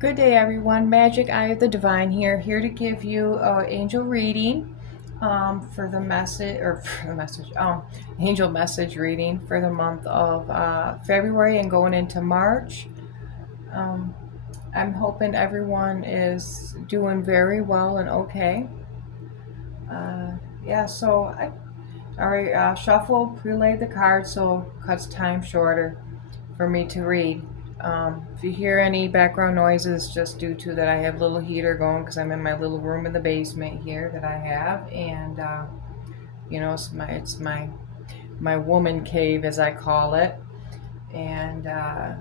Good day, everyone. Magic Eye of the Divine here to give you an angel reading for the message, angel message reading for the month of February and going into March. Um, I'm hoping everyone is doing very well and okay. Uh, yeah, so I already shuffle, pre-laid the cards so it cuts time shorter for me to read. If you hear any background noises, just due to that I have a little heater going because I'm in my little room in the basement here that I have, and it's my woman cave as I call it, and yeah,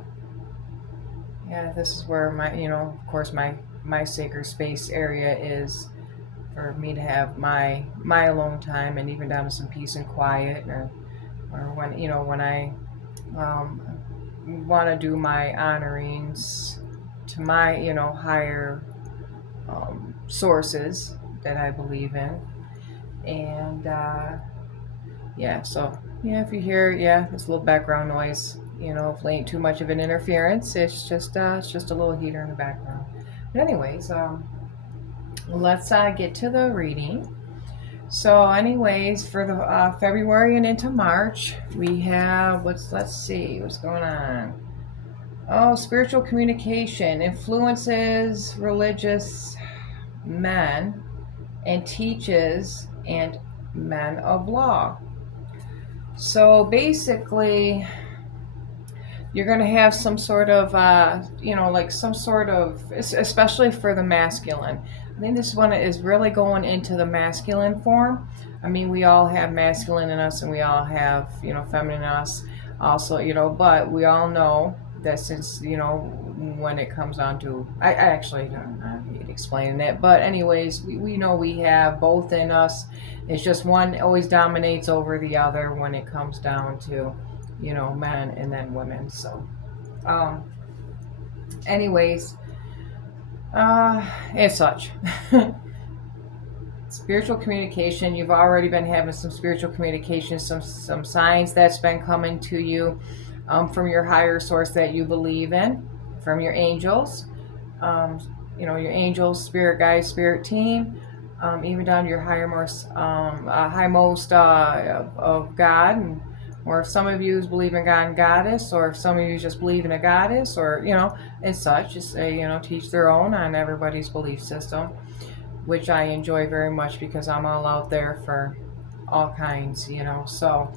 this is where my of course my sacred space area is for me to have my alone time and even down to some peace and quiet, or when I um, want to do my honorings to my higher sources that I believe in. And yeah, so yeah, if you hear this little background noise, hopefully ain't too much of an interference. It's just a little heater in the background. But anyways, let's get to the reading. So, anyways, for the February and into March, we have let's see what's going on. Oh, spiritual communication influences religious men and teaches and men of law. So basically, you're going to have some sort of, like some sort of, especially for the masculine. I think this one is really going into the masculine form. I mean, we all have masculine in us and we all have, feminine in us also, but we all know that since, when it comes down to, I actually don't hate explaining it, but anyways, we know we have both in us. It's just one always dominates over the other when it comes down to, men and then women. So, um, anyways, and such. Spiritual communication. You've already been having some spiritual communication, some signs that's been coming to you from your higher source that you believe in, from your angels. Um, your angels, spirit guides, spirit team, even down to your highmost of God, or if some of you believe in God and Goddess, or if some of you just believe in a goddess, or and such. Just teach their own on everybody's belief system, which I enjoy very much because I'm all out there for all kinds, So,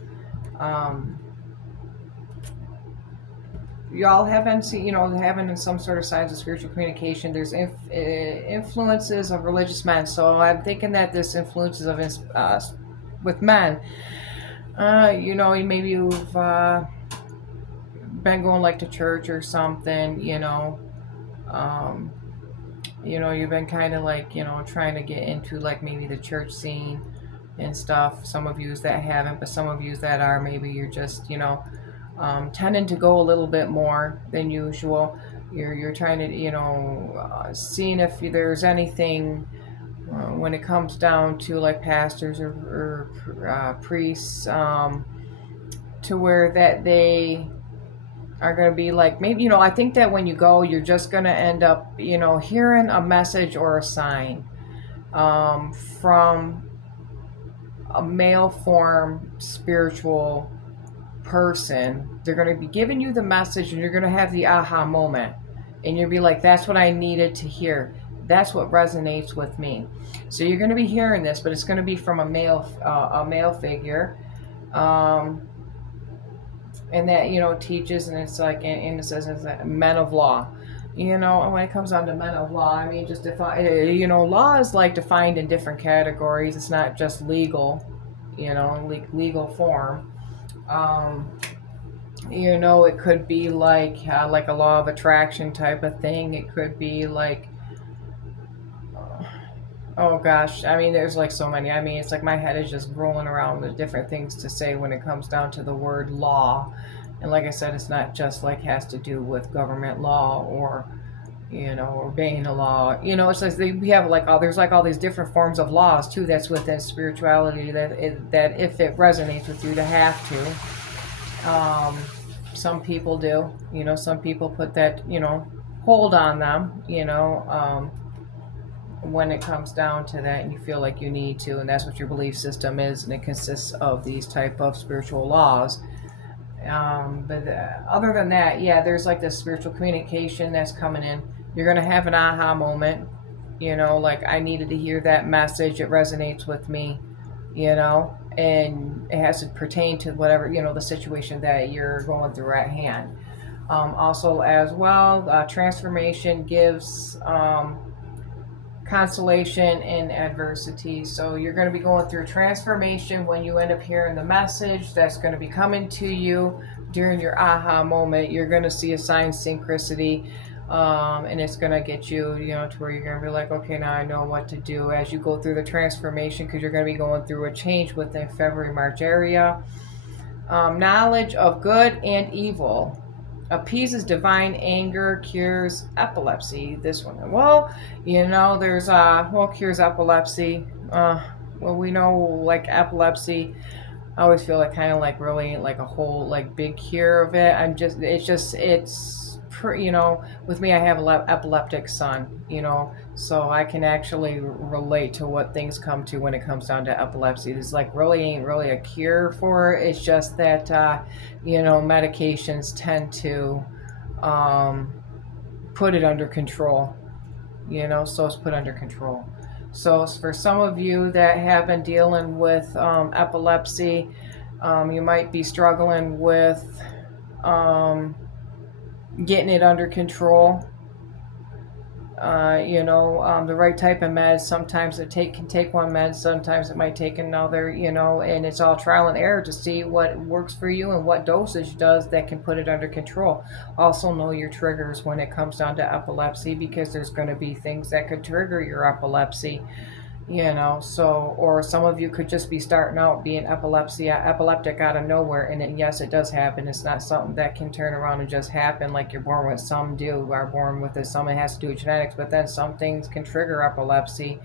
um, y'all haven't seen, having some sort of signs of spiritual communication. There's influences of religious men. So I'm thinking that this influences of with men. Maybe you've been going like to church or something. Um, you've been kind of like trying to get into like maybe the church scene and stuff. Some of you that haven't, but some of you that are, maybe you're just tending to go a little bit more than usual. You're trying to seeing if there's anything when it comes down to like pastors or priests, to where that they are going to be like, maybe I think that when you go, you're just going to end up hearing a message or a sign from a male form spiritual person. They're going to be giving you the message and you're going to have the aha moment, and you'll be like, that's what I needed to hear. That's what resonates with me. So you're going to be hearing this, but it's going to be from a male figure, and that teaches, and it's like, and it says it's men of law. When it comes down to men of law, I mean, just define. Law is like defined in different categories. It's not just legal, legal form. It could be like a law of attraction type of thing. It could be like, oh gosh, I mean, there's like so many. I mean, it's like my head is just rolling around with different things to say when it comes down to the word law. And like I said, it's not just like has to do with government law or obeying the law. It's like we have like there's like all these different forms of laws too. That's within spirituality that if it resonates with you, to have to. Some people do. Some people put that hold on them, when it comes down to that, and you feel like you need to, and that's what your belief system is, and it consists of these type of spiritual laws. But other than that, yeah, there's like this spiritual communication that's coming in. You're gonna have an aha moment, like I needed to hear that message. It resonates with me, and it has to pertain to whatever, the situation that you're going through at hand. Also, as well, transformation gives consolation in adversity. So you're going to be going through transformation when you end up hearing the message that's going to be coming to you during your aha moment. You're going to see a sign synchronicity, and it's going to get you, to where you're going to be like, okay, now I know what to do as you go through the transformation, because you're going to be going through a change within February, March area. Knowledge of good and evil appeases divine anger, cures epilepsy. This one, well, there's cures epilepsy. Well, we know, like, epilepsy, I always feel like kind of like really like a whole like big cure of it. With me, I have an epileptic son, so I can actually relate to what things come to when it comes down to epilepsy. There's like really ain't really a cure for it. It's just that, medications tend to put it under control, so it's put under control. So for some of you that have been dealing with epilepsy, you might be struggling with getting it under control. The right type of meds. Sometimes can take one med, sometimes it might take another, and it's all trial and error to see what works for you and what dosage does that can put it under control. Also know your triggers when it comes down to epilepsy, because there's going to be things that could trigger your epilepsy. Or some of you could just be starting out being epileptic out of nowhere, and yes, it does happen. It's not something that can turn around and just happen like you're born with. Some are born with it. Some it has to do with genetics, but then some things can trigger epilepsy,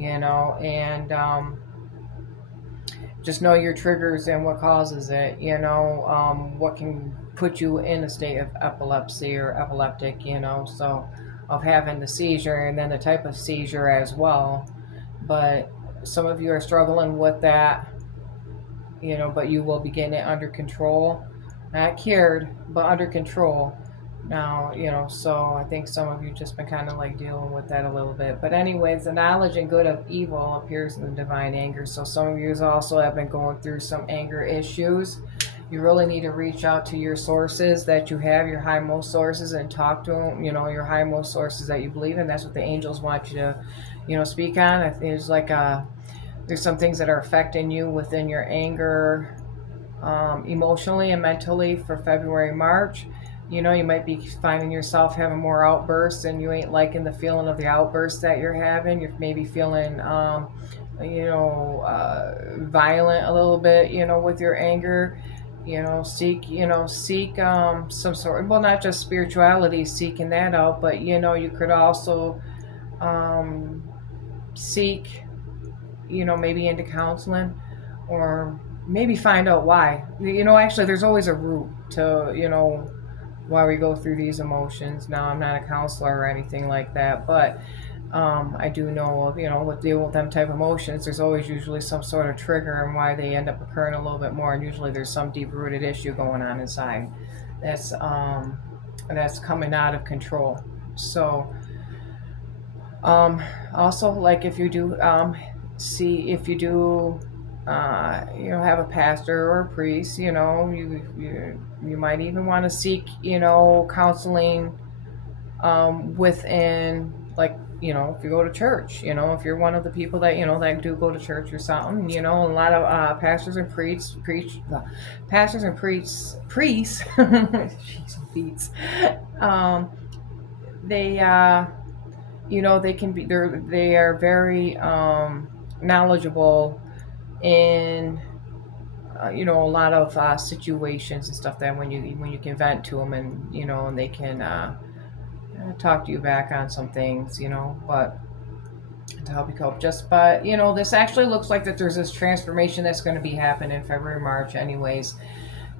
and just know your triggers and what causes it. What can put you in a state of epilepsy or epileptic. So of having the seizure, and then the type of seizure as well. But some of you are struggling with that, but you will be getting it under control. Not cured, but under control. Now, so I think some of you just been kind of like dealing with that a little bit. But anyways, the knowledge and good of evil appears in the divine anger. So some of you also have been going through some anger issues. You really need to reach out to your sources that you have, your highmost sources, and talk to them, your highmost sources that you believe in. That's what the angels want you to, speak on. There's there's some things that are affecting you within your anger, emotionally and mentally for February, March. You might be finding yourself having more outbursts, and you ain't liking the feeling of the outbursts that you're having. You're maybe feeling, violent a little bit, with your anger. Seek some sort, well, not just spirituality, seeking that out, but you could also seek, maybe into counseling, or maybe find out why. Actually, there's always a root to, why we go through these emotions. Now, I'm not a counselor or anything like that, but I do know, with dealing with them type of emotions, there's always usually some sort of trigger and why they end up occurring a little bit more. And usually there's some deep rooted issue going on inside that's coming out of control. So, also, like, if you do have a pastor or a priest, you might even want to seek, counseling within, like, if you go to church, if you're one of the people that, that do go to church or something, a lot of pastors and priests, jeez, beats, they can be, they are very knowledgeable in a lot of situations and stuff, that when you can vent to them, and and they can talk to you back on some things, but to help you cope. But this actually looks like that there's this transformation that's going to be happening in February, March anyways.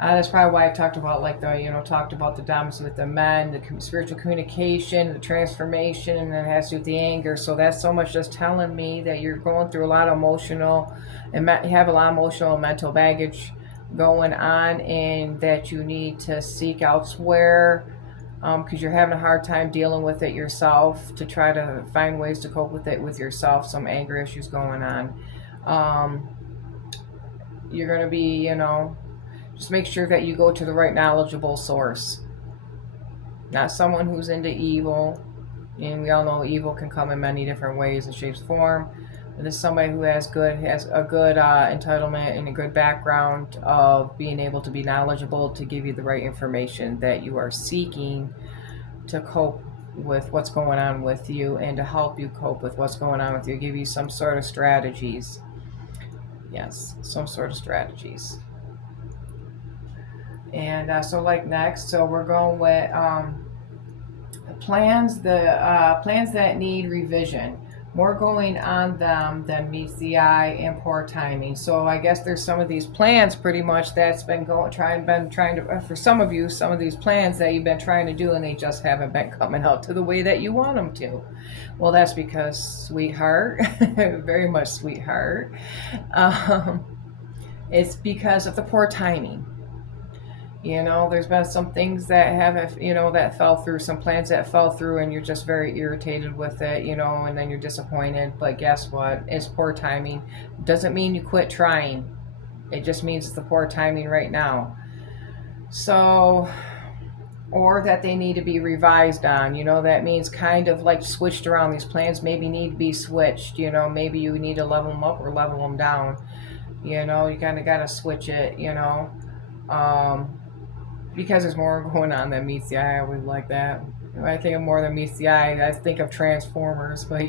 That's probably why I talked about like the talked about the dominance with the men, the spiritual communication, the transformation, and then it has to do with the anger. So that's so much just telling me that you're going through a lot of emotional, and you have a lot of emotional and mental baggage going on, and that you need to seek elsewhere because you're having a hard time dealing with it yourself, to try to find ways to cope with it with yourself. Some anger issues going on. Um, you're going to be, just make sure that you go to the right knowledgeable source, not someone who's into evil. And we all know evil can come in many different ways and shapes, form. But this is somebody who has a good entitlement and a good background of being able to be knowledgeable, to give you the right information that you are seeking to cope with what's going on with you, and to help you cope with what's going on with you, give you some sort of strategies. Yes, some sort of strategies. And so like next, so we're going with plans that need revision. More going on them than meets the eye, and poor timing. So I guess there's some of these plans pretty much that's been trying to, for some of you, some of these plans that you've been trying to do, and they just haven't been coming out to the way that you want them to. Well, that's because, sweetheart, very much sweetheart, um, it's because of the poor timing. There's been some things that that fell through, some plans that fell through, and you're just very irritated with it, and then you're disappointed. But guess what? It's poor timing. Doesn't mean you quit trying. It just means it's the poor timing right now. So, or that they need to be revised on. That means kind of like switched around. These plans maybe need to be switched. Maybe you need to level them up or level them down. You kind of got to switch it, Um, because there's more going on than meets the eye. I always like that. When I think of more than meets the eye, I think of Transformers, but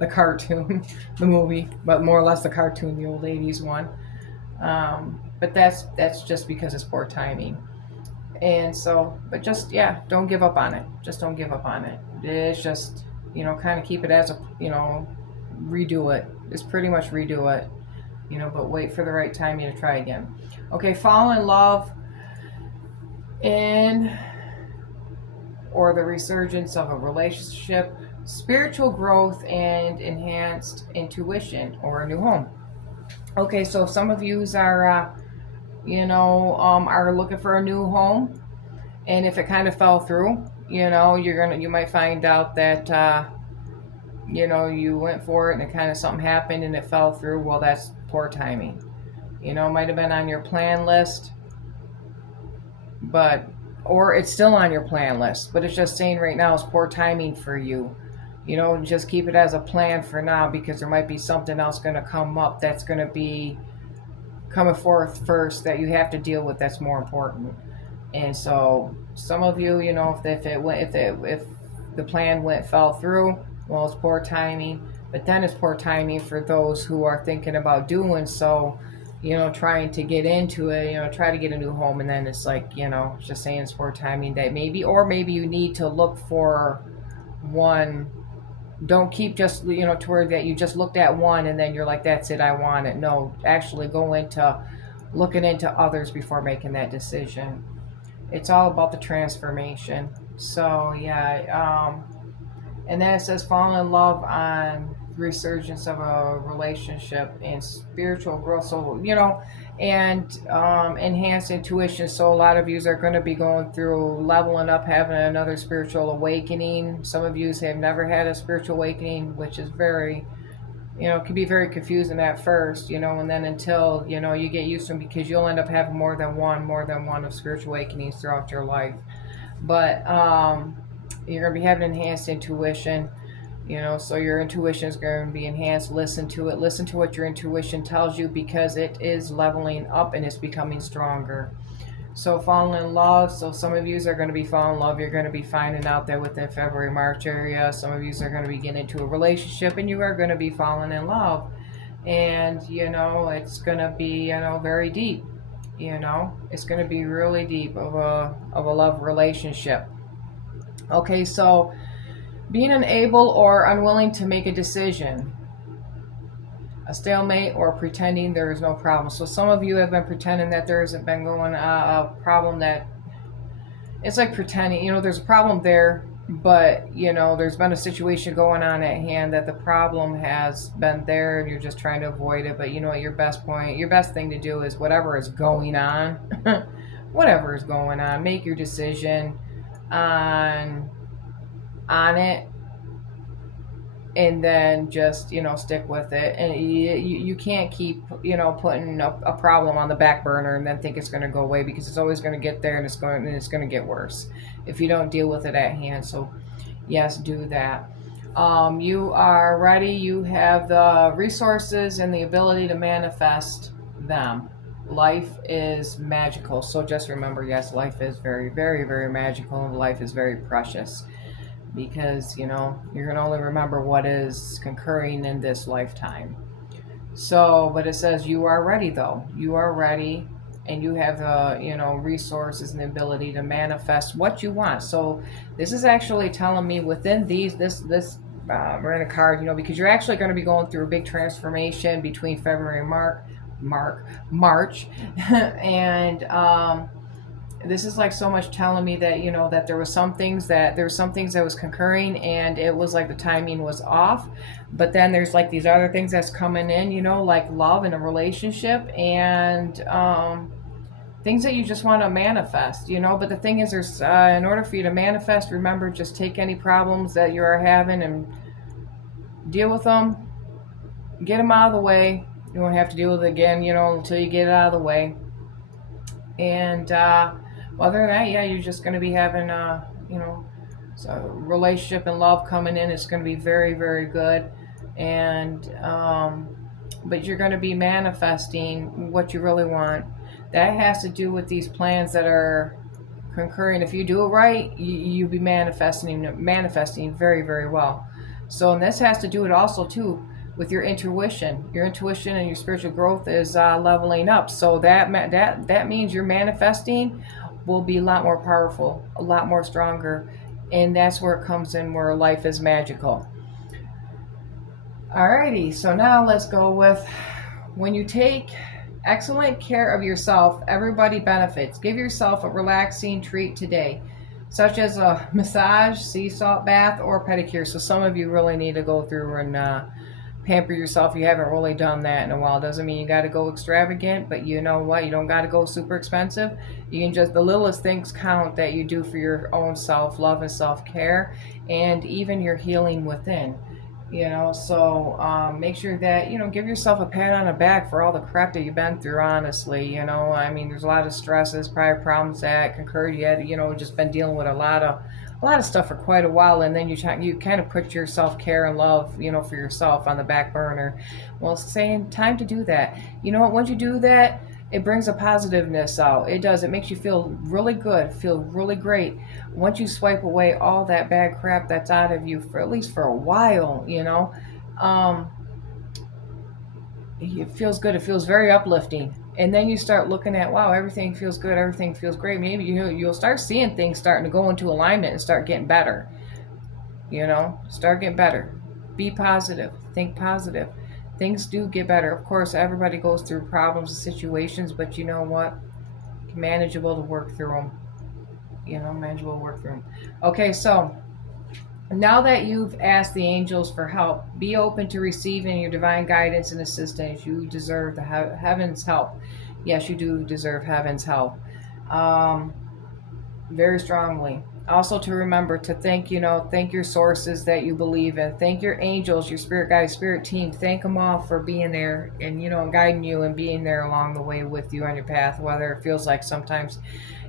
the cartoon, the movie, but more or less the cartoon, the old '80s one. But that's just because it's poor timing. And so, but just don't give up on it. Just don't give up on it. It's just kind of keep it as a redo it. Just pretty much redo it. But wait for the right time to try again. Okay, fall in love in or the resurgence of a relationship, spiritual growth, and enhanced intuition, or a new home. Okay, so if some of yous are looking for a new home, and if it kind of fell through, you might find out that you went for it and it kind of something happened and it fell through. Well, that's poor timing. It might have been on your plan list, or it's still on your plan list, but it's just saying right now is poor timing for you. Just keep it as a plan for now, because there might be something else going to come up that's going to be coming forth first that you have to deal with, that's more important. And so some of you, if the plan fell through, well, it's poor timing. But then it's poor timing for those who are thinking about doing so, trying to get into it, try to get a new home, and then it's like, just saying it's poor timing, that maybe you need to look for one. Don't keep just, to where that you just looked at one and then you're like, that's it, I want it. No, actually go into looking into others before making that decision. It's all about the transformation. So, and then it says fall in love on resurgence of a relationship and spiritual growth. So, and enhanced intuition. So a lot of yous are going to be going through leveling up, having another spiritual awakening. Some of yous have never had a spiritual awakening, which is very, can be very confusing at first, and then until, you get used to them, because you'll end up having more than one of spiritual awakenings throughout your life. But you're going to be having enhanced intuition. So your intuition is going to be enhanced. Listen to it. Listen to what your intuition tells you, because it is leveling up and it's becoming stronger. So falling in love. So some of you are going to be falling in love. You're going to be finding out that within February, March area. Some of you are going to be getting into a relationship, and you are going to be falling in love. And, it's going to be, very deep. It's going to be really deep of a love relationship. Okay, so being unable or unwilling to make a decision. a stalemate or pretending there is no problem. So some of you have been pretending that there hasn't been going a problem, that it's like pretending, there's a problem there, but there's been a situation going on at hand that the problem has been there and you're just trying to avoid it. But your best thing to do is whatever is going on, whatever is going on, make your decision on it, and then just stick with it. And you can't keep putting a problem on the back burner and then think it's going to go away, because it's always going to get there, and it's going to get worse if you don't deal with it at hand. So yes, do that. You are ready. You have the resources and the ability to manifest them. Life is magical. So just remember, yes, life is very, very, very magical, and life is very precious, because you're going to only remember what is concurring in this lifetime. So, but it says you are ready, though. You are ready, and you have the resources and the ability to manifest what you want. So this is actually telling me within this we're in a card, because you're actually going to be going through a big transformation between February and March, and this is like so much telling me that that there was some things that was concurring, and it was like the timing was off. But then there's like these other things that's coming in, like love and a relationship, and things that you just want to manifest. But the thing is, there's in order for you to manifest, remember, just take any problems that you are having and deal with them, get them out of the way. You won't have to deal with it again, until you get it out of the way. And other than that, yeah, you're just going to be having, so relationship and love coming in. It's going to be very, very good. And, but you're going to be manifesting what you really want. That has to do with these plans that are concurring. If you do it right, you'll be manifesting very, very well. So, and this has to do it also too with your intuition. Your intuition and your spiritual growth is leveling up. So that means your manifesting will be a lot more powerful, a lot more stronger, and that's where it comes in, where life is magical. Alrighty, so now let's go with, when you take excellent care of yourself, everybody benefits. Give yourself a relaxing treat today, such as a massage, sea salt bath, or pedicure. So some of you really need to go through and pamper yourself. You haven't really done that in a while. Doesn't mean you got to go extravagant, but you know what? You don't got to go super expensive. You can just, the littlest things count that you do for your own self-love and self-care, and even your healing within. So make sure that, give yourself a pat on the back for all the crap that you've been through, honestly. I mean, there's a lot of stresses, probably problems that concurred. You had, just been dealing with a lot of stuff for quite a while, and then you kind of put your self-care and love, for yourself on the back burner. Well, it's saying time to do that. You know what? Once you do that, it brings a positiveness out. It does. It makes you feel really good, feel really great. Once you swipe away all that bad crap that's out of you, for at least for a while, it feels good. It feels very uplifting. And then you start looking at, wow, everything feels good, everything feels great. Maybe you'll start seeing things starting to go into alignment and start getting better. Start getting better. Be positive. Think positive. Things do get better. Of course, everybody goes through problems and situations, but you know what? Manageable to work through them. Manageable to work through them. Okay, so now that you've asked the angels for help, be open to receiving your divine guidance and assistance. You deserve the heaven's help. Yes, you do deserve heaven's help. Very strongly. Also, to remember to thank your sources that you believe in. Thank your angels, your spirit guides, spirit team. Thank them all for being there and guiding you and being there along the way with you on your path. Whether it feels like sometimes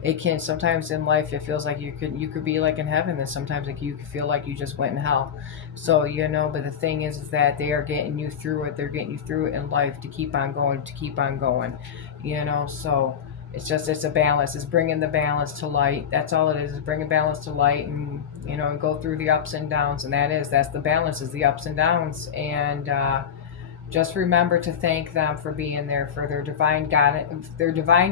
in life it feels like you could be like in heaven, and sometimes like you could feel like you just went in hell. So but the thing is that they are getting you through it. They're getting you through it in life to keep on going. So it's a balance. It's bringing the balance to light. That's all it is bringing balance to light, and go through the ups and downs. And that's the balance, is the ups and downs. And just remember to thank them for being there, for their divine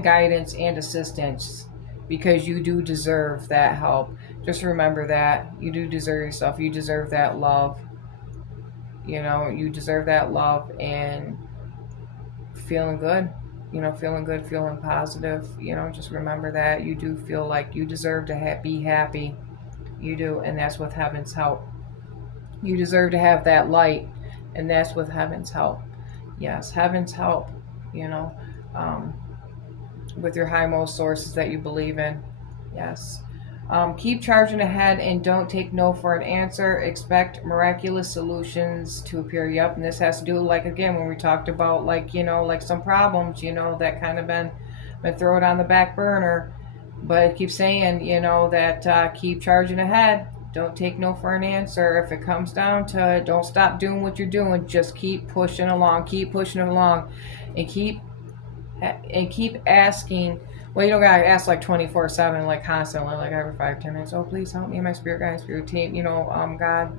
guidance and assistance, because you do deserve that help. Just remember that you do deserve yourself. You deserve that love. You know, you deserve that love, and feeling good, feeling good, feeling positive. Just remember that you do feel like you deserve to be happy. You do, and that's with heaven's help. You deserve to have that light, and that's with heaven's help. Yes, heaven's help, you know, um, with your highmost sources that you believe in. Yes. Keep charging ahead and don't take no for an answer. Expect miraculous solutions to appear. Yep, and this has to do, like, again, when we talked about, like, like some problems, that kind of been thrown on the back burner. But keep saying, that keep charging ahead. Don't take no for an answer. If it comes down to it, don't stop doing what you're doing. Just keep pushing along. Keep pushing it along, and keep asking. Well, you don't gotta ask like 24/7, like constantly, like every 5-10 minutes. Oh, please help me, my spirit guide, spirit team. God,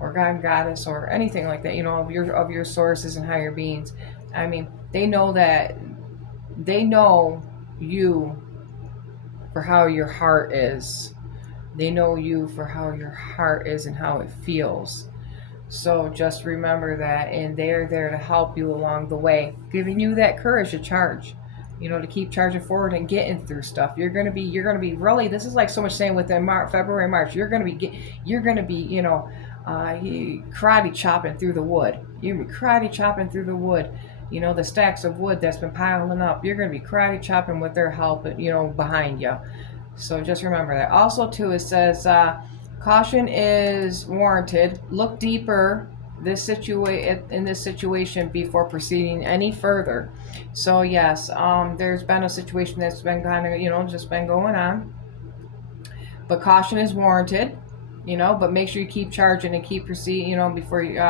or God, goddess, or anything like that. Of your sources and higher beings. I mean, they know that. They know you for how your heart is. They know you for how your heart is and how it feels. So just remember that, and they're there to help you along the way, giving you that courage to charge, to keep charging forward and getting through stuff. You're gonna be really. This is like so much saying within February, March. You're gonna be, karate chopping through the wood. You're gonna be karate chopping through the wood. The stacks of wood that's been piling up. You're gonna be karate chopping with their help, behind you. So just remember that. Also, too, it says. Caution is warranted. Look deeper in this situation before proceeding any further. So yes, there's been a situation that's been kind of just been going on, but caution is warranted. But make sure you keep charging and keep proceeding. Before you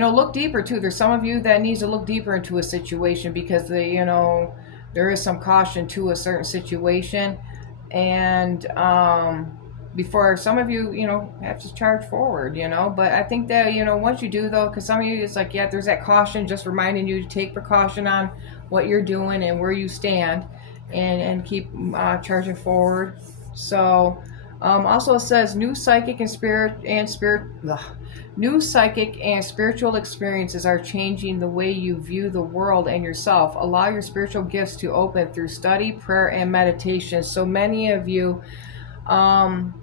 look deeper too. There's some of you that needs to look deeper into a situation because there is some caution to a certain situation, and before some of you, have to charge forward, But I think that, once you do, though, because some of you, it's like, yeah, there's that caution, just reminding you to take precaution on what you're doing and where you stand, and keep charging forward. So, also it says new psychic and spiritual experiences are changing the way you view the world and yourself. Allow your spiritual gifts to open through study, prayer, and meditation. So many of you are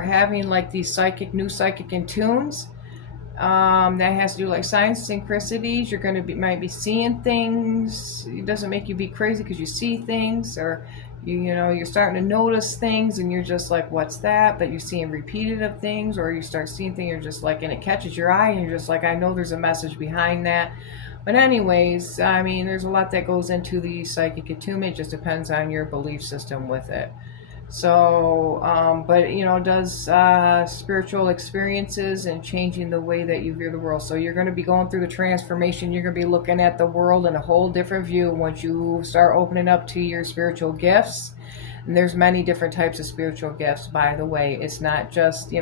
having like these new psychic intunes. That has to do like signs, synchronicities. You're going to might be seeing things. It doesn't make you be crazy because you see things, or you're starting to notice things, and you're just like, what's that? But you're seeing repeated of things, or you start seeing things. You're just like, and it catches your eye, and you're just like, I know there's a message behind that. But anyways, I mean, there's a lot that goes into the psychic attunement. It just depends on your belief system with it. So, but does spiritual experiences and changing the way that you view the world. So you're going to be going through the transformation. You're going to be looking at the world in a whole different view once you start opening up to your spiritual gifts. And there's many different types of spiritual gifts, by the way. It's not just,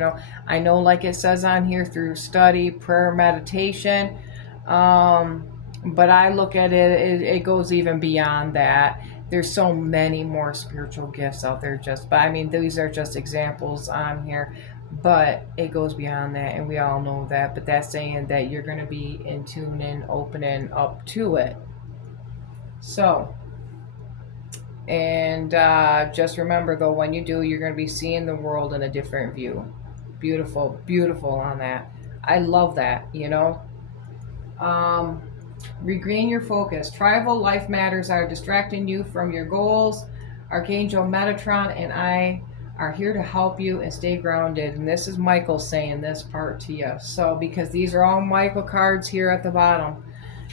I know, like it says on here, through study, prayer, meditation. But I look at it goes even beyond that. There's so many more spiritual gifts out there, but I mean, these are just examples on here, but it goes beyond that, and we all know that. But that's saying that you're going to be in tune and opening up to it. So, and just remember, though, when you do, you're going to be seeing the world in a different view. Beautiful, beautiful on that. I love that, Regain your focus. Tribal life matters are distracting you from your goals. Archangel Metatron and I are here to help you and stay grounded. And this is Michael saying this part to you. So, because these are all Michael cards here at the bottom.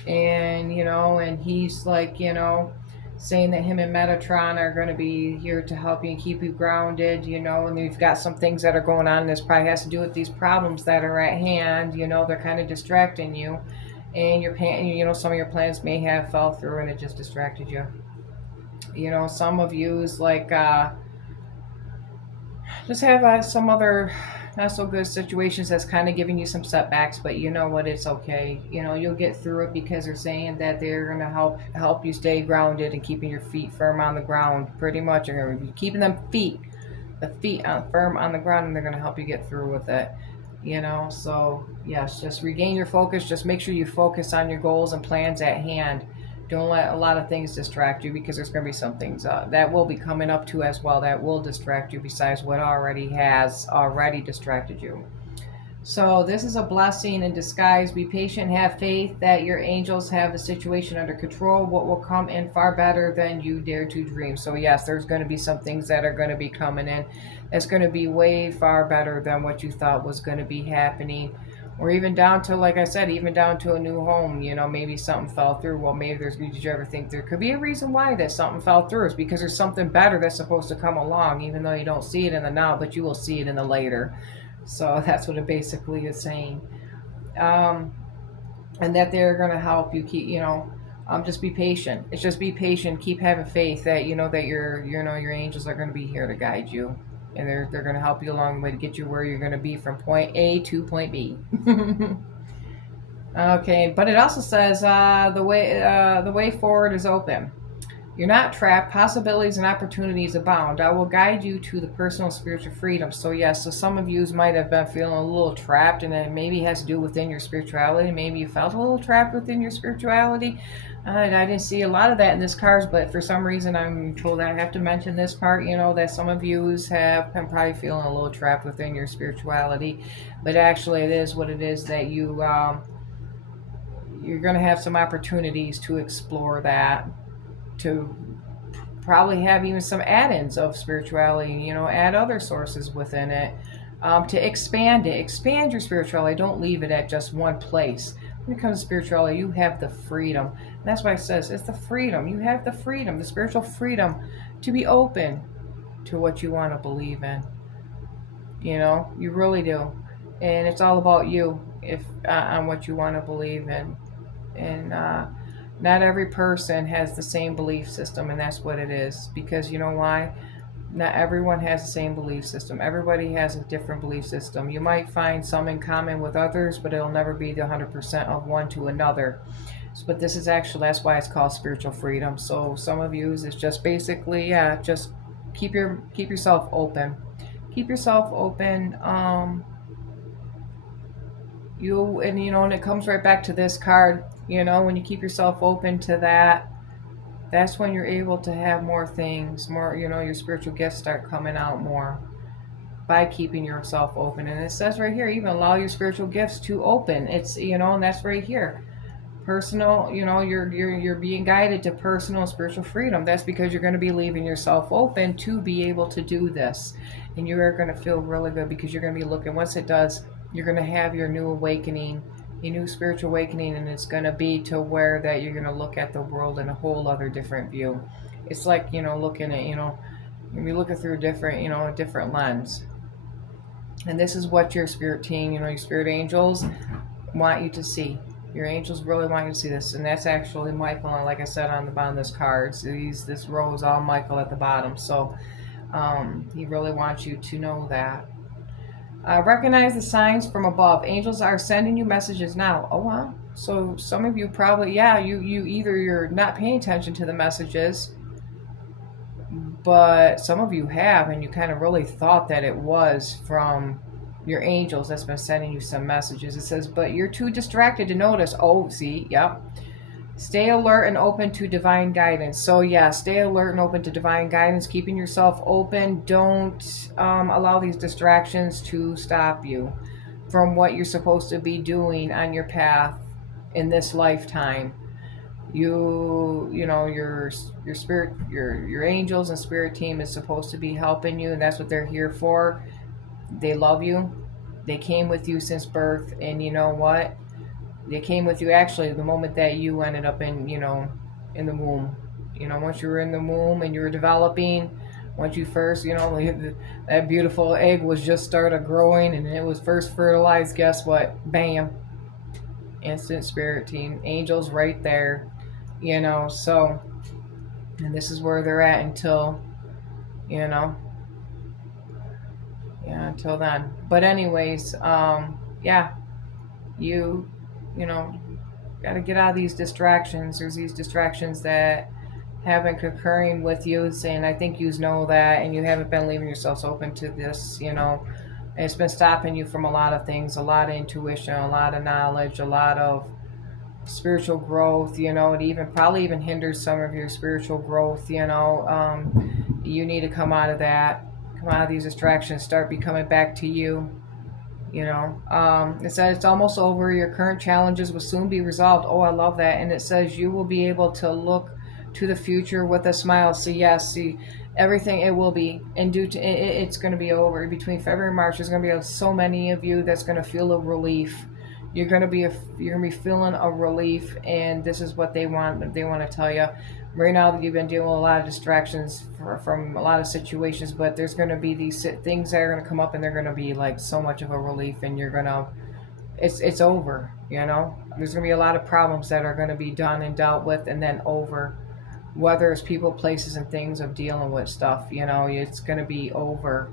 And, and he's like, saying that him and Metatron are going to be here to help you and keep you grounded, and you've got some things that are going on. This probably has to do with these problems that are at hand. They're kind of distracting you. And some of your plans may have fell through and it just distracted you. Some of you is like just have some other not so good situations that's kind of giving you some setbacks, but you know what, it's okay. You'll get through it because they're saying that they're going to help you stay grounded and keeping your feet firm on the ground. Pretty much, you're going to be keeping the feet firm on the ground, and they're going to help you get through with it. So yes, just regain your focus. Just make sure you focus on your goals and plans at hand. Don't let a lot of things distract you, because there's going to be some things that will be coming up too as well that will distract you, besides what already distracted you. So this is a blessing in disguise. Be patient, have faith that your angels have the situation under control. What will come in far better than you dare to dream. So yes, there's going to be some things that are going to be coming in. It's going to be way far better than what you thought was going to be happening. Or even down to, like I said, even down to a new home. Maybe something fell through. Well, maybe did you ever think there could be a reason why that something fell through? Is because there's something better that's supposed to come along, even though you don't see it in the now, but you will see it in the later. So that's what it basically is saying. Um, and that they're going to help you keep, just be patient. It's just be patient. Keep having faith that, that your angels are going to be here to guide you. And they're going to help you along the way to get you where you're going to be from point A to point B. Okay, but it also says the way forward is open. You're not trapped. Possibilities and opportunities abound. I will guide you to the personal spiritual freedom. So yes, so some of you might have been feeling a little trapped, and it maybe has to do within your spirituality. Maybe you felt a little trapped within your spirituality. I didn't see a lot of that in this cards, but for some reason I'm told I have to mention this part. That some of you have been probably feeling a little trapped within your spirituality, but actually it is what it is that you're going to have some opportunities to explore that, to probably have even some add-ins of spirituality, add other sources within it, to expand your spirituality. Don't leave it at just one place. When it comes to spirituality, you have the freedom. And that's why it says it's the freedom. You have the freedom, the spiritual freedom, to be open to what you want to believe in. You really do. And it's all about you, if on what you want to believe in. And not every person has the same belief system, and that's what it is. Because you know why? Not everyone has the same belief system. Everybody has a different belief system. You might find some in common with others, but it'll never be the 100% of one to another. But this is actually, that's why it's called spiritual freedom. So some of you is just basically, just keep yourself open. Keep yourself open. And it comes right back to this card. When you keep yourself open to that, that's when you're able to have more things, more, your spiritual gifts start coming out more, by keeping yourself open. And it says right here, even allow your spiritual gifts to open. It's, and that's right here. Personal, you're being guided to personal spiritual freedom. That's because you're going to be leaving yourself open to be able to do this. And you are going to feel really good, because you're going to be looking, once it does, you're going to have your new awakening, a new spiritual awakening, and it's going to be to where that you're going to look at the world in a whole other different view. It's like, looking at, you're looking through a different, a different lens. And this is what your spirit team, your spirit angels want you to see. Your angels really want you to see this. And that's actually Michael, like I said, on the bottom of this card. So this row is all Michael at the bottom. So he really wants you to know that. Recognize the signs from above. Angels are sending you messages now. Oh, wow. So some of you probably, you either you're not paying attention to the messages, but some of you have, and you kind of really thought that it was from your angels that's been sending you some messages. It says, but you're too distracted to notice. Oh, see, yep. Stay alert and open to divine guidance. So yeah, stay alert and open to divine guidance, keeping yourself open. Don't allow these distractions to stop you from what you're supposed to be doing on your path in this lifetime. Your spirit, your angels and spirit team is supposed to be helping you, and that's what they're here for. They love you. They came with you since birth, and you know what? They came with you actually the moment that you ended up in the womb. Once you were in the womb and you were developing, once you first, that beautiful egg was just started growing and it was first fertilized, guess what? Bam. Instant spirit team. Angels right there. So, and this is where they're at until, until then. But anyways, you got to get out of these distractions. There's these distractions that have been concurring with you, and I think you know that, and you haven't been leaving yourselves open to this, And it's been stopping you from a lot of things, a lot of intuition, a lot of knowledge, a lot of spiritual growth. It even probably even hinders some of your spiritual growth. You need to come out of that, come out of these distractions, start becoming back to you. It says it's almost over. Your current challenges will soon be resolved. Oh, I love that. And it says you will be able to look to the future with a smile. See, yes, see, everything it will be. And due to it's going to be over between February and March. There's going to be so many of you that's going to feel a relief. You're gonna be feeling a relief, and this is what they want. They want to tell you. Right now, you've been dealing with a lot of distractions from a lot of situations, but there's going to be these things that are going to come up, and they're going to be like so much of a relief, and it's over. There's going to be a lot of problems that are going to be done and dealt with, and then over. Whether it's people, places, and things of dealing with stuff, it's going to be over.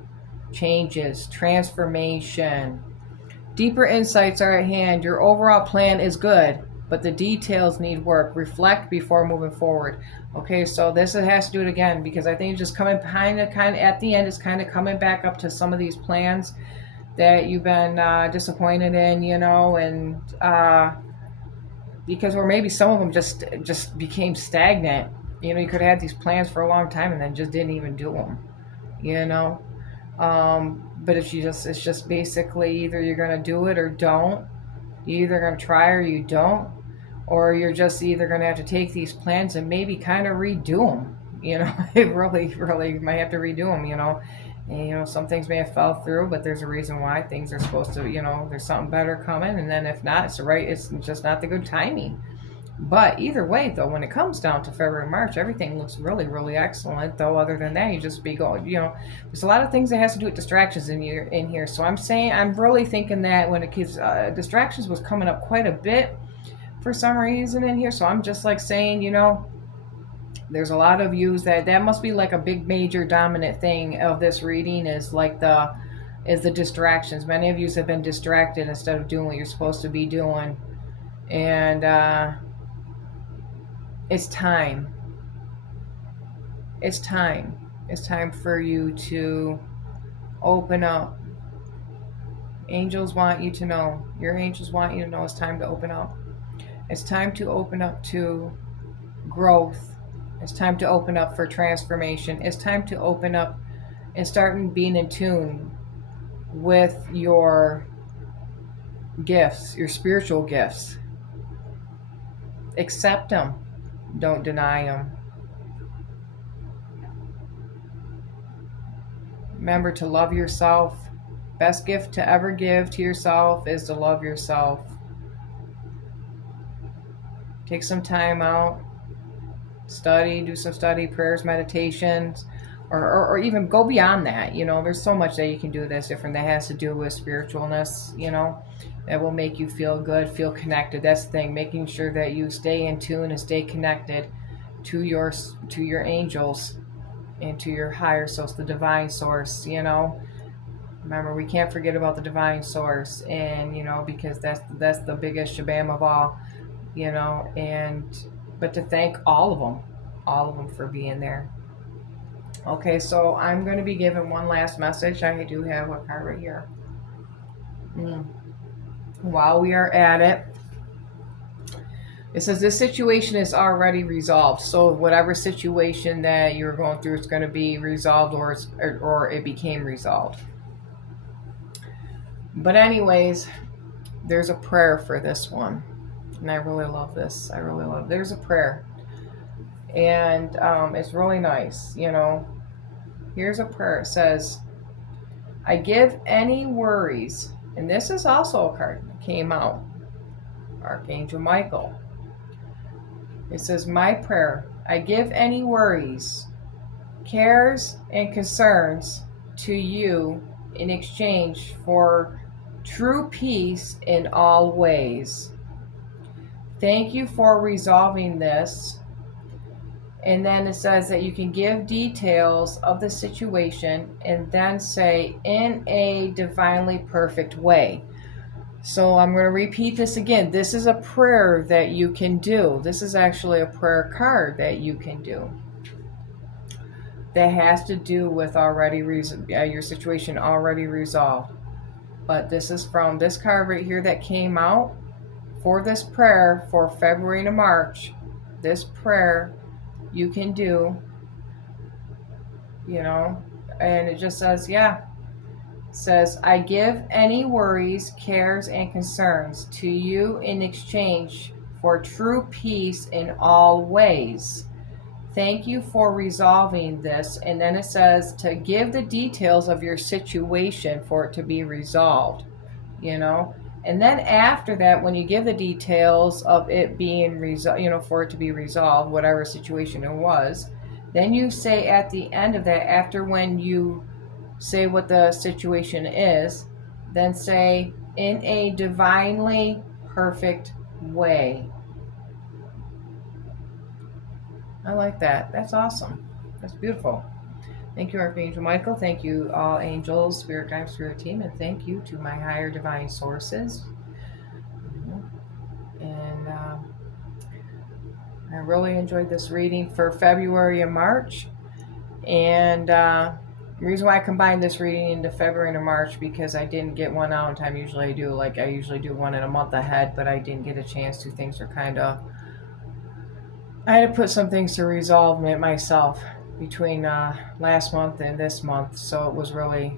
Changes, transformation. Deeper insights are at hand. Your overall plan is good, but the details need work. Reflect before moving forward. Okay, so this has to do it again, because I think it's just coming kind of at the end. It's kind of coming back up to some of these plans that you've been disappointed in, and because, or maybe some of them just became stagnant. You could have had these plans for a long time and then just didn't even do them. You know. But it's just basically either you're going to do it or don't. You're either going to try or you don't. Or you're just either going to have to take these plans and maybe kind of redo them. It really, really might have to redo them, And, some things may have fell through, but there's a reason why things are supposed to, there's something better coming. And then if not, it's just not the good timing. But either way, though, when it comes down to February, March, everything looks really, really excellent. Though, other than that, you just be going. There's a lot of things that has to do with distractions in here. So I'm really thinking that when it gets distractions was coming up quite a bit for some reason in here. So I'm just like saying, there's a lot of views that must be like a big, major, dominant thing of this reading is like the distractions. Many of you have been distracted instead of doing what you're supposed to be doing, and. It's time. It's time. It's time for you to open up. Angels want you to know. Your angels want you to know it's time to open up. It's time to open up to growth. It's time to open up for transformation. It's time to open up and start being in tune with your gifts, your spiritual gifts. Accept them. Don't deny them. Remember to love yourself. Best gift to ever give to yourself is to love yourself. Take some time out. Study, do some study, prayers, meditations, or even go beyond that. There's so much that you can do that's different that has to do with spiritualness, that will make you feel good, feel connected. That's the thing, making sure that you stay in tune and stay connected to your angels and to your higher source, the divine source. Remember, we can't forget about the divine source, and because that's the biggest shabam of all. But to thank all of them for being there. Okay, so I'm going to be giving one last message. I do have a card right here. While we are at it, it says this situation is already resolved. So whatever situation that you're going through is going to be resolved, or it became resolved. But anyways, there's a prayer for this one, and I really love this. There's a prayer, and it's really nice. Here's a prayer. It says, "I give any worries," and this is also a card that came out. Archangel Michael. It says, "My prayer, I give any worries, cares, and concerns to you in exchange for true peace in all ways. Thank you for resolving this." And then it says that you can give details of the situation and then say, "in a divinely perfect way." So I'm going to repeat this again. This is a prayer that you can do. This is actually a prayer card that you can do that has to do with your situation already resolved. But this is from this card right here that came out for this prayer for February to March. This prayer you can do, you know, and it just says, yeah, says, I give any worries, cares, and concerns to you in exchange for true peace in all ways. Thank you for resolving this. And then it says to give the details of your situation for it to be resolved, you know. And then after that, when you give the details of it being resolved, you know, for it to be resolved, whatever situation it was, then you say at the end of that, after when you say what the situation is, then say in a divinely perfect way. I like that. That's awesome. That's beautiful. Thank you, Archangel Michael. Thank you, all angels, spirit guides, spirit team, and thank you to my higher divine sources. And I really enjoyed this reading for February and March. And the reason why I combined this reading into February and March because I didn't get one out in time. Usually I do, like I usually do one in a month ahead, but I didn't get a chance to. Things are kind of, I had to put some things to resolve it myself between last month and this month, so it was really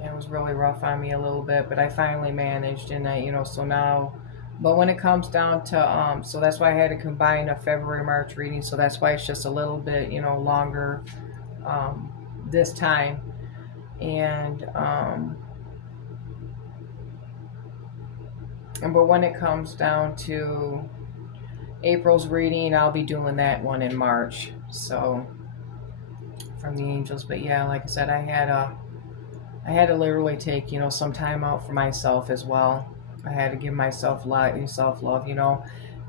rough on me a little bit, but I finally managed, and I, you know, so now, but when it comes down to, so that's why I had to combine a February March reading, so that's why it's just a little bit, you know, longer um, this time, and but when it comes down to April's reading, I'll be doing that one in March, so from the angels. But yeah, like I said, I had to literally take, you know, some time out for myself as well. I had to give myself self love, you know.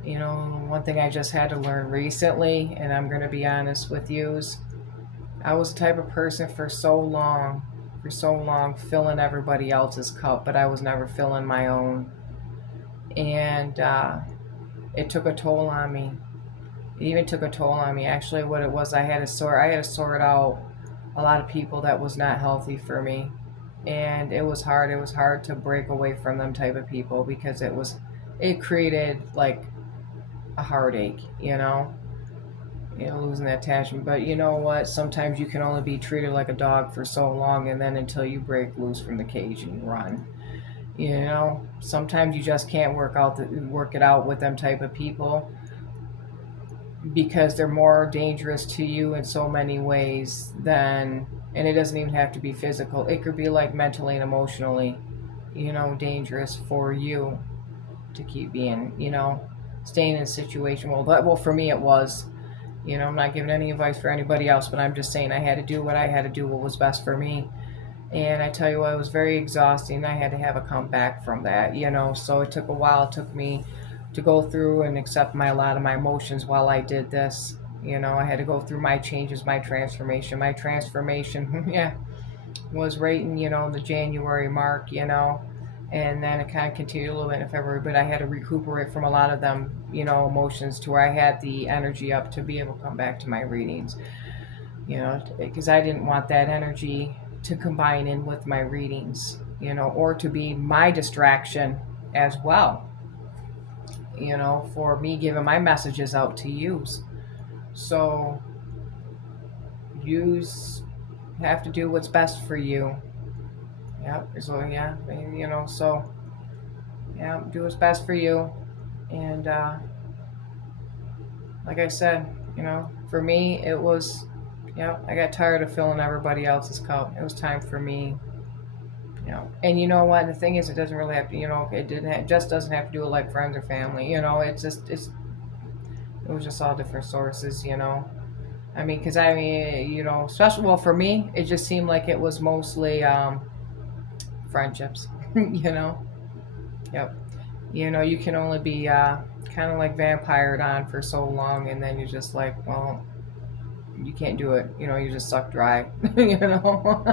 You know, one thing I just had to learn recently, and I'm gonna be honest with you, is I was the type of person for so long, filling everybody else's cup, but I was never filling my own, and it took a toll on me. It even took a toll on me. Actually, what it was, I had to sort out a lot of people that was not healthy for me, and it was hard. It was hard to break away from them type of people because it created like a heartache, you know, losing that attachment. But you know what? Sometimes you can only be treated like a dog for so long, and then until you break loose from the cage and you run. You know, sometimes you just can't work it out with them type of people because they're more dangerous to you in so many ways than, and it doesn't even have to be physical. It could be like mentally and emotionally, you know, dangerous for you to keep being, you know, staying in a situation. Well, for me it was. You know, I'm not giving any advice for anybody else, but I'm just saying I had to do what I had to do, what was best for me. And I tell you what, it was very exhausting. I had to have a comeback from that, you know. So it took a while. It took me to go through and accept a lot of my emotions while I did this. You know, I had to go through my changes, my transformation. My transformation, yeah, was right in, you know, the January mark, you know. And then it kind of continued a little bit in February, but I had to recuperate from a lot of them, you know, emotions to where I had the energy up to be able to come back to my readings, you know, because I didn't want that energy to combine in with my readings, you know, or to be my distraction as well, you know, for me giving my messages out to use. So you have to do what's best for you. Yeah. So yeah, you know, so yeah, do what's best for you. And like I said, you know, for me, it was, yeah, I got tired of filling everybody else's cup. It was time for me, you know. And you know what? The thing is, it doesn't really have to, you know, it just doesn't have to do with like friends or family. You know, it was just all different sources. You know, I mean, because I mean, you know, especially well for me, it just seemed like it was mostly friendships. You know, yep. You know, you can only be kind of like vampired on for so long, and then you're just like, well, you can't do it. You know, you just suck dry. You know,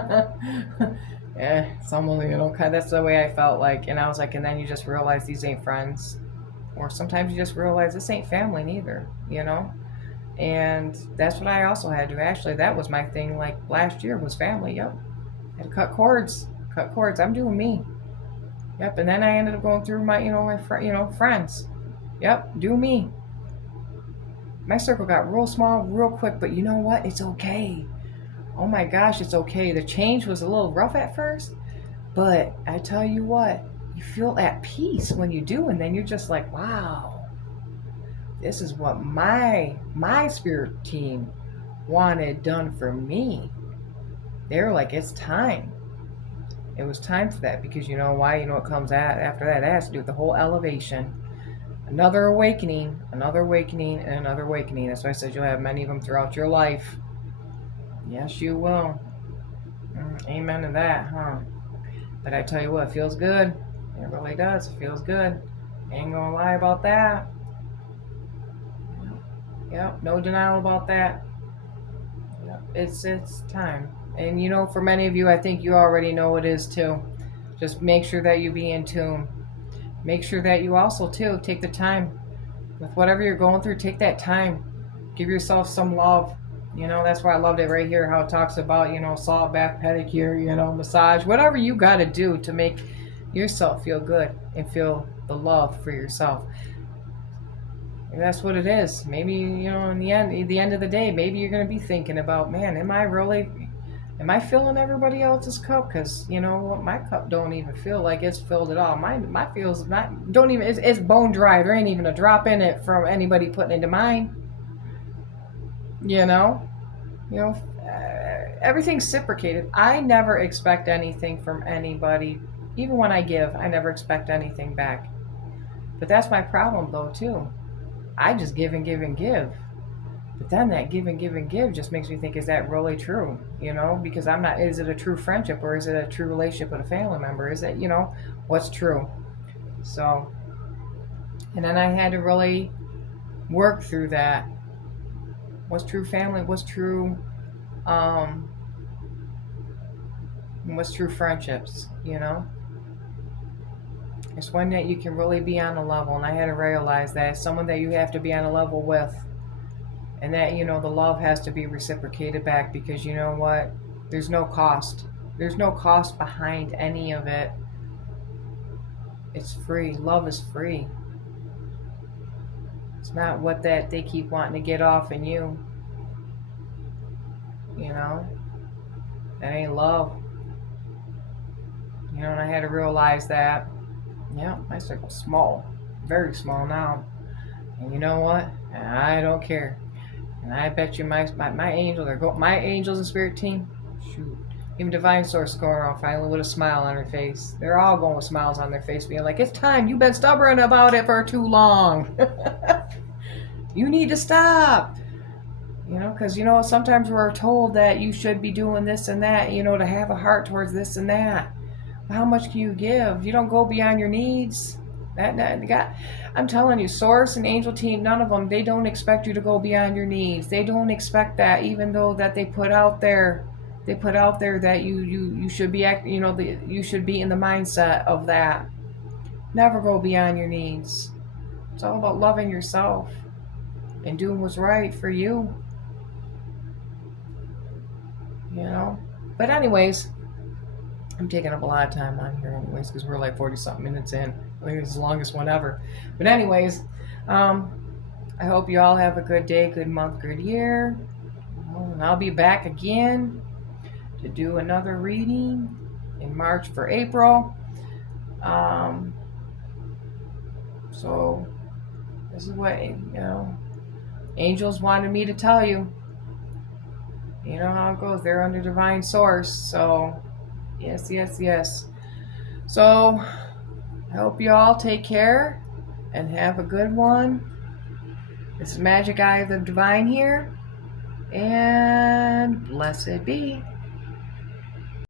yeah, someone, you know, kind of, that's the way I felt like, and I was like, and then you just realize these ain't friends, or sometimes you just realize this ain't family neither. You know, and that's what I also had to. Actually, that was my thing. Like last year was family. Yep, I had to cut cords. Cut cords. I'm doing me. Yep. And then I ended up going through my, friends. Yep. Do me. My circle got real small real quick, but you know what? It's okay. Oh my gosh, it's okay. The change was a little rough at first, but I tell you what, you feel at peace when you do, and then you're just like, wow, this is what my spirit team wanted done for me. They were like, it's time. It was time for that because you know why? You know what comes after that? That has to do with the whole elevation. Another awakening, another awakening, and another awakening. That's why I said you'll have many of them throughout your life. Yes, you will. Amen to that, huh? But I tell you what, it feels good. It really does. It feels good. Ain't gonna lie about that. Yep, no denial about that. Yep, it's time. And for many of you, I think you already know it is too. Just make sure that you be in tune. Make sure that you also too take the time with whatever you're going through. Take that time. Give yourself some love. That's why I loved it right here. How it talks about salt bath, pedicure, massage, whatever you got to do to make yourself feel good and feel the love for yourself. And that's what it is. Maybe in the end of the day, maybe you're going to be thinking about, man, am I filling everybody else's cup? Because you know what, my cup don't even feel like it's filled at all. My feels not don't even it's bone dry. There ain't even a drop in it from anybody putting into mine. You know, everything's reciprocated. I never expect anything from anybody. Even when I give, I never expect anything back. But that's my problem though too. I just give and give and give. But then that give and give and give just makes me think, is that really true? Because I'm not, is it a true friendship or is it a true relationship with a family member? Is it, what's true? So, and then I had to really work through that. What's true family? Um, what's true friendships? It's one that you can really be on a level. And I had to realize that it's someone that you have to be on a level with. And that, the love has to be reciprocated back because you know what? There's no cost. There's no cost behind any of it. It's free. Love is free. It's not what that they keep wanting to get off in you. That ain't love. And I had to realize that. Yeah, my circle's small. Very small now. And you know what? I don't care. And I bet you my angels my angels and spirit team. Shoot, even Divine Source going around finally with a smile on her face. They're all going with smiles on their face, being like, "It's time. You've been stubborn about it for too long. You need to stop." Because sometimes we're told that you should be doing this and that. To have a heart towards this and that. But how much can you give? You don't go beyond your needs. I'm telling you, Source and Angel Team, none of them, they don't expect you to go beyond your needs. They don't expect that, even though that they put out there that you should be you should be in the mindset of that. Never go beyond your needs. It's all about loving yourself and doing what's right for you. But anyways, I'm taking up a lot of time on here anyways because we're like 40 something minutes in. I think it's the longest one ever. But anyways, I hope you all have a good day, good month, good year. And I'll be back again to do another reading in March for April. So this is what angels wanted me to tell you. You know how it goes. They're under Divine Source. So yes. So I hope you all take care and have a good one. This is Magic Eye of the Divine here. And blessed be.